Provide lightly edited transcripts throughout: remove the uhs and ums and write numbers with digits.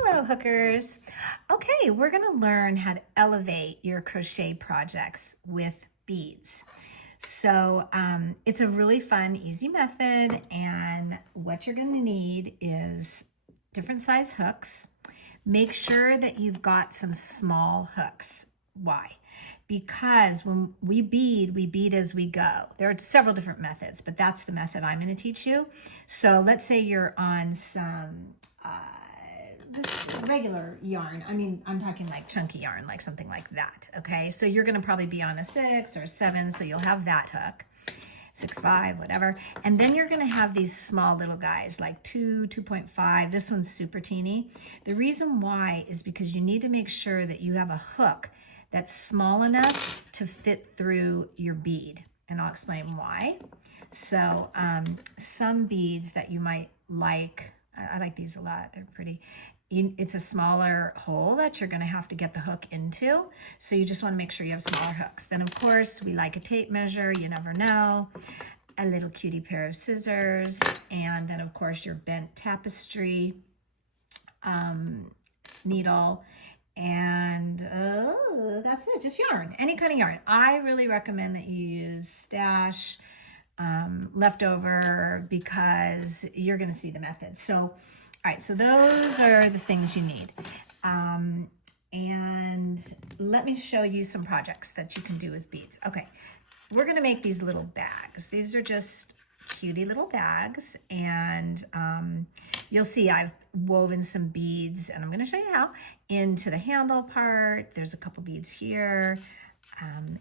Hello, hookers. Okay, we're going to learn how to elevate your crochet projects with beads. So it's a really fun, easy method, and what you're going to need is different size hooks. Make sure that you've got some small hooks. Why? Because when we bead as we go. There are several different methods, but that's the method I'm going to teach you. So let's say you're on some this regular yarn. I mean, I'm talking like chunky yarn, like something like that. Okay, so you're going to probably be on a 6 or 7, so you'll have that hook. 6, 5, whatever. And then you're going to have these small little guys like 2, 2.5. This one's super teeny. The reason why is because you need to make sure that you have a hook that's small enough to fit through your bead. And I'll explain why. So some beads that you might like, I like these a lot. They're pretty. It's a smaller hole that you're going to have to get the hook into. So you just want to make sure you have smaller hooks. Then, of course, we like a tape measure. You never know. A little cutie pair of scissors. And then, of course, your bent tapestry needle. And that's it. Just yarn. Any kind of yarn. I really recommend that you use stash, leftover, because you're going to see the method. So all right, so those are the things you need. And let me show you some projects that you can do with beads. Okay, we're gonna make these little bags. These are just cutie little bags, and you'll see I've woven some beads, and I'm gonna show you how, into the handle part. There's a couple beads here.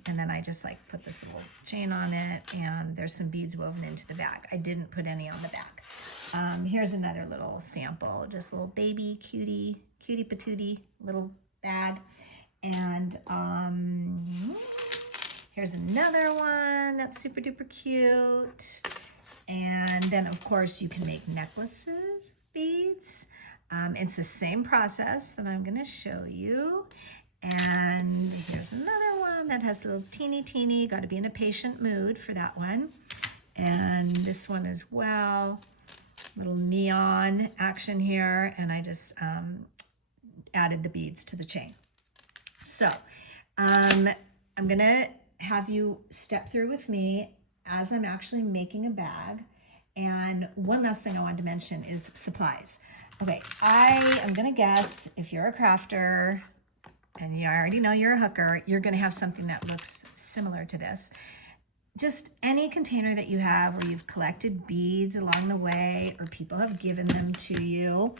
And then I just like put this little chain on it, and there's some beads woven into the bag. I didn't put any on the back. Here's another little sample, just a little baby cutie patootie little bag. And here's another one that's super duper cute. And then of course you can make necklaces, beads. It's the same process that I'm gonna show you. And here's another one that has a little teeny, got to be in a patient mood for that one. And this one as well, little neon action here. And I just added the beads to the chain. So I'm going to have you step through with me as I'm actually making a bag. And one last thing I wanted to mention is supplies. Okay, I am going to guess if you're a crafter, and you already know you're a hooker, you're gonna have something that looks similar to this. Just any container that you have where you've collected beads along the way, or people have given them to you.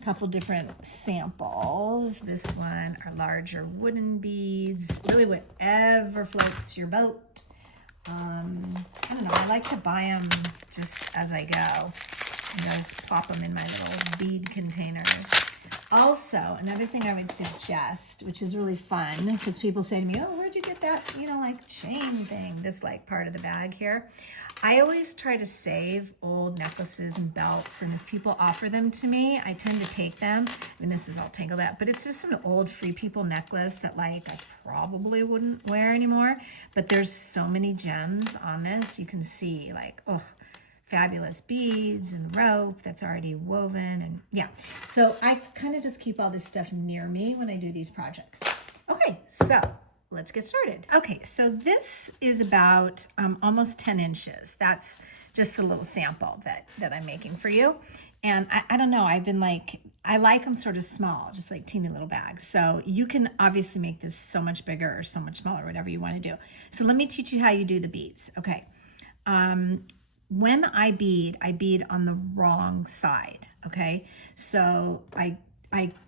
A couple different samples. This one are larger wooden beads, really whatever floats your boat. I don't know, I like to buy them just as I go. And just plop them in my little bead containers. Also, another thing I would suggest, which is really fun, because people say to me, oh, where'd you get that, like chain thing, this like part of the bag here. I always try to save old necklaces and belts, and if people offer them to me, I tend to take them. I mean, this is all tangled up, but it's just an old Free People necklace that like I probably wouldn't wear anymore, but there's so many gems on this. You can see like, oh, fabulous beads and rope that's already woven, and yeah. So I kind of just keep all this stuff near me when I do these projects. Okay, so let's get started. Okay, so this is about almost 10 inches. That's just a little sample that I'm making for you. And I don't know, I like them sort of small, just like teeny little bags. So you can obviously make this so much bigger or so much smaller, whatever you want to do. So let me teach you how you do the beads. Okay. When I bead on the wrong side, okay? So I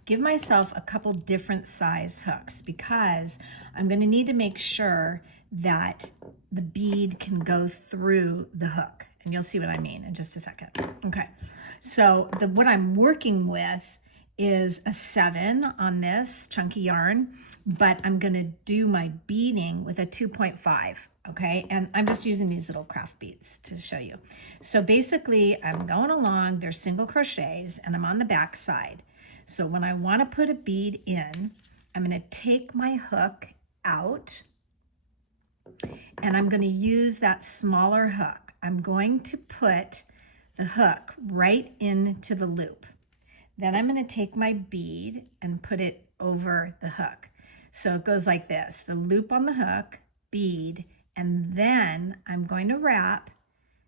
give myself a couple different size hooks because I'm gonna need to make sure that the bead can go through the hook. And you'll see what I mean in just a second. Okay, so what I'm working with is a 7 on this chunky yarn, but I'm gonna do my beading with a 2.5. Okay, and I'm just using these little craft beads to show you. So basically I'm going along, they're single crochets, and I'm on the back side. So when I want to put a bead in, I'm going to take my hook out, and I'm going to use that smaller hook. I'm going to put the hook right into the loop. Then I'm going to take my bead and put it over the hook. So it goes like this, the loop on the hook, bead, and then I'm going to wrap.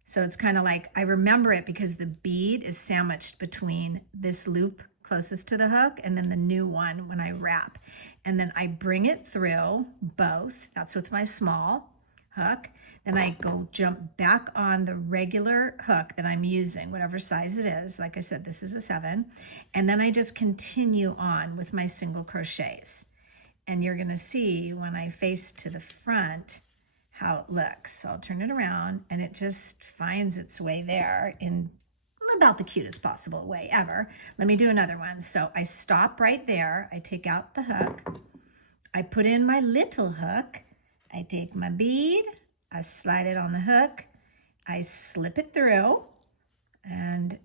So it's kind of like, I remember it because the bead is sandwiched between this loop closest to the hook and then the new one when I wrap. And then I bring it through both. That's with my small hook. Then I go jump back on the regular hook that I'm using, whatever size it is. Like I said, this is a 7. And then I just continue on with my single crochets. And you're going to see when I face to the front how it looks. So I'll turn it around and it just finds its way there in about the cutest possible way ever. Let me do another one. So I stop right there. I take out the hook. I put in my little hook. I take my bead. I slide it on the hook. I slip it through, and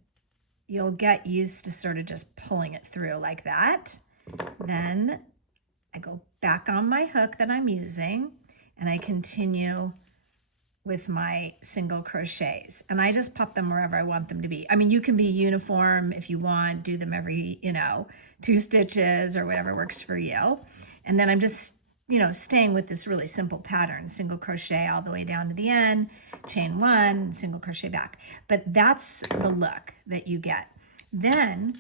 you'll get used to sort of just pulling it through like that. Then I go back on my hook that I'm using, and I continue with my single crochets, and I just pop them wherever I want them to be. I mean, you can be uniform if you want, do them every, 2 stitches or whatever works for you. And then I'm just, staying with this really simple pattern, single crochet all the way down to the end, chain 1, single crochet back. But that's the look that you get. Then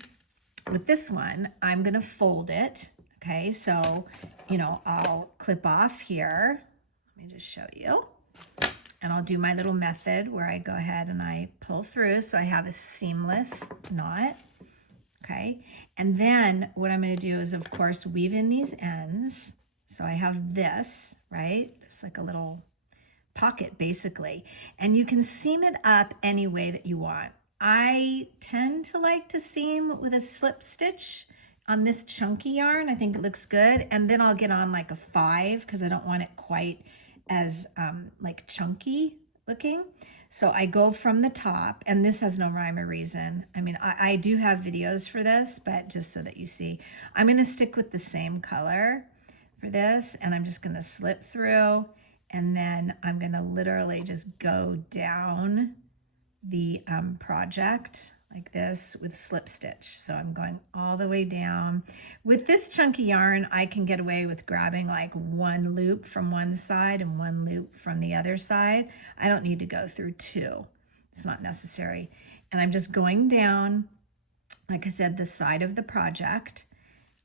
with this one, I'm gonna fold it. Okay, so, I'll clip off here. Let me just show you. And I'll do my little method where I go ahead and I pull through so I have a seamless knot. Okay, and then what I'm going to do is, of course, weave in these ends. So I have this, right? Just like a little pocket, basically. And you can seam it up any way that you want. I tend to like to seam with a slip stitch on this chunky yarn. I think it looks good. And then I'll get on like a 5 because I don't want it quite as like chunky looking. So I go from the top, and this has no rhyme or reason. I mean, I do have videos for this, but just so that you see, I'm going to stick with the same color for this, and I'm just going to slip through, and then I'm going to literally just go down the project like this with slip stitch. So I'm going all the way down. With this chunky yarn, I can get away with grabbing like 1 loop from one side and 1 loop from the other side. I don't need to go through 2. It's not necessary. And I'm just going down, like I said, the side of the project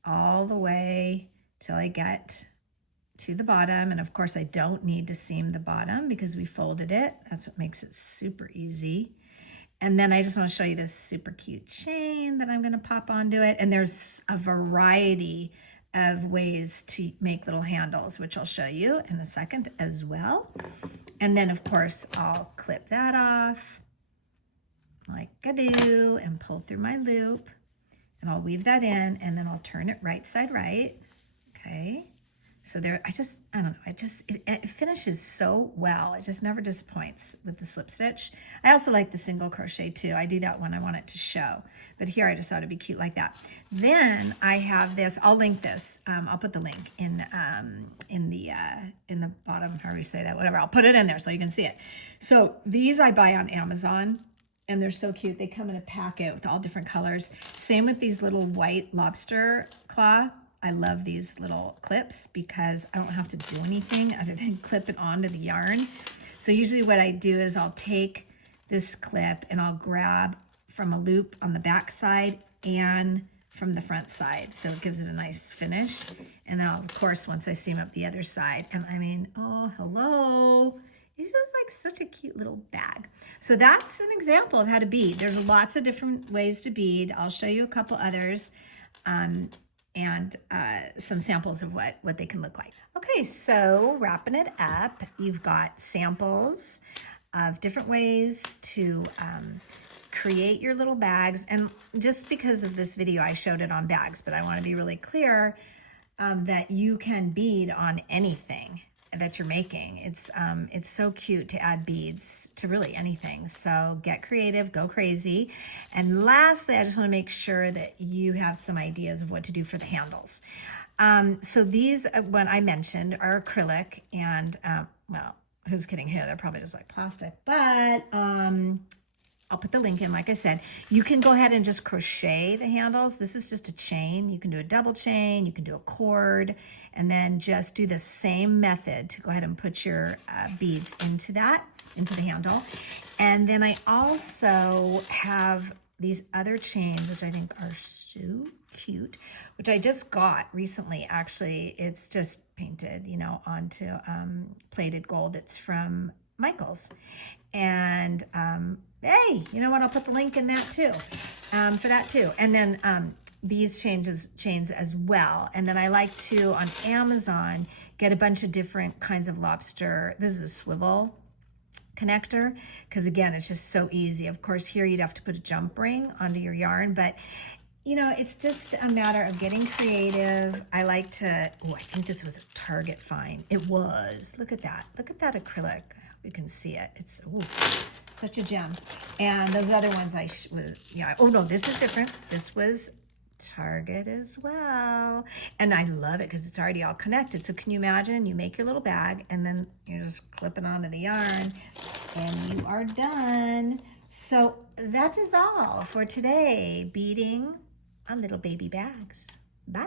all the way till I get to the bottom. And of course, I don't need to seam the bottom because we folded it. That's what makes it super easy. And then I just want to show you this super cute chain that I'm going to pop onto it. And there's a variety of ways to make little handles, which I'll show you in a second as well. And then, of course, I'll clip that off like I do and pull through my loop. And I'll weave that in, and then I'll turn it right side right. Okay. So there, I don't know, it finishes so well. It just never disappoints with the slip stitch. I also like the single crochet too. I do that when I want it to show, but here I just thought it'd be cute like that. Then I have this, I'll link this. I'll put the link in the bottom, however you say that, whatever. I'll put it in there so you can see it. So these I buy on Amazon, and they're so cute. They come in a packet with all different colors. Same with these little white lobster claw. I love these little clips because I don't have to do anything other than clip it onto the yarn. So usually what I do is I'll take this clip and I'll grab from a loop on the back side and from the front side. So it gives it a nice finish. And now, of course, once I seam up the other side, and I mean, oh, hello. It's just like such a cute little bag. So that's an example of how to bead. There's lots of different ways to bead. I'll show you a couple others. And some samples of what they can look like. Okay, so wrapping it up, you've got samples of different ways to create your little bags. And just because of this video, I showed it on bags, but I want to be really clear that you can bead on anything that you're making. It's so cute to add beads to really anything. So get creative, go crazy. And lastly, I just want to make sure that you have some ideas of what to do for the handles. So these, when I mentioned, are acrylic, and well, who's kidding who? They're probably just like plastic, but I'll put the link in, like I said. You can go ahead and just crochet the handles. This is just a chain. You can do a double chain, you can do a cord, and then just do the same method to go ahead and put your beads into the handle. And then I also have these other chains, which I think are so cute, which I just got recently. Actually, it's just painted, you know, onto plated gold. It's from Michael's. And hey, you know what? I'll put the link in that too, for that too. And then these chains as well. And then I like to, on Amazon, get a bunch of different kinds of lobster. This is a swivel connector, because again, it's just so easy. Of course, here you'd have to put a jump ring onto your yarn, but you know, it's just a matter of getting creative. I like to, oh, I think this was a Target find. It was. Look at that. Look at that acrylic. I hope you can see it. It's such a gem. And those other ones oh no, this is different. This was Target as well. And I love it because it's already all connected. So can you imagine? You make your little bag and then you're just clipping onto the yarn and you are done. So that is all for today. Beading on little baby bags. Bye.